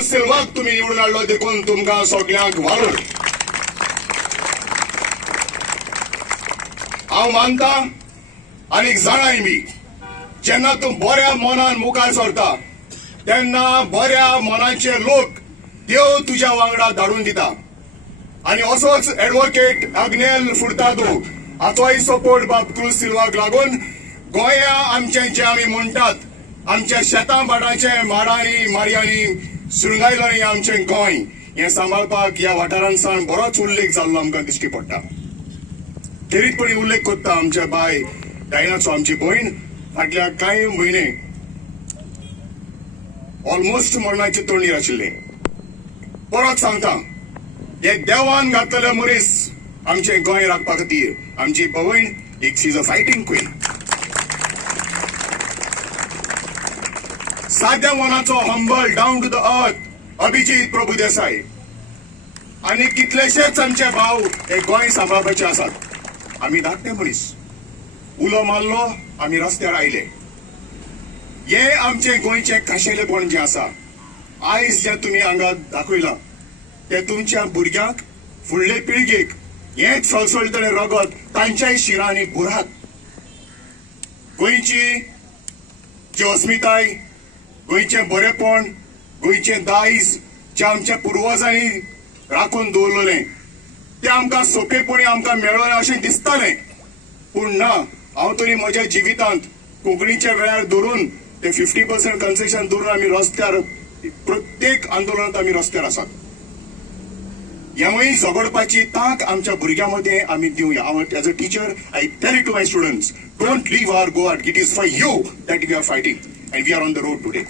बाबतूल सिल्वाक तुम्ही निवडून हाडलो देखून तुमकां सगळ्यांक वालोर. हांव मानता आनीक जाणाय मी, जेन्ना तूं बऱ्या मनान मुखार सरता तेन्ना बऱ्या मनाचे लोक देव तुज्या वांगडा धाडून दिता. आनी असोच एडवोकेट अग्नेल फुर्तादो हाचोय सपोर्ट बाबतूल सिल्वाक लागून गोंया आमचें जें आमी म्हणटात, आमच्या शेतां भाटांचे माडांनी मारयांनी सुरंगायलांनी आमचें गोंय हें सांबाळपाक ह्या वाठारांत सावन बरोच उल्लेख जाल्लो आमकां दिश्टी पडटा. खेरीतपणी उल्लेख करता आमच्या बाय डायनाचो, आमची भयण फाटल्या कांय म्हयने ऑलमोस्ट मरणाचे तोंडीर आशिल्ले. परत सांगता, हे देवान घातलेले मनीस आमचे गोंय राखपा खातीर आमची भयण एक she is a fighting queen. साध्या मनाचो humble down to the earth Abhijeet Prabhudesai आनी कितलेशेच आमचे भाव हे गोंय सांबाळपाचे आसात. आमी धाकटे मनीस, उलो मारलो आमी रस्त्यार आयले. हे आमचे गोंयचे खाशेलेपण जे आसा, आयज जे तुमी हांगा दाखयला ते तुमच्या भुरग्यांक फुडले पिळगेक हेच सळसळटले रगत तांच्याय शिरांनी भुरात. गोंयची जी अस्मिताय, गोंयचें बरेपण, गोंयचें दायज जे आमच्या पुर्वजांनी राखून दवरलेलें तें आमकां सोंपेपणी आमकां मेळ्ळें अशें दिसतालें. पूण ना, हांव तरी म्हज्या जिवितांत कोंकणीच्या वेळार धरून ते 50% कन्सेशन धरून आमी रस्त्यार, प्रत्येक आंदोलनात आमी रस्त्यार आसात. ह्यामुळे झगडपाची तांक आमच्या भुरग्यां मदें आमी दिवया. हांव as a teacher I tell it to my students, don't leave our गोवाट. It is for you that we are fighting and we are on the road today.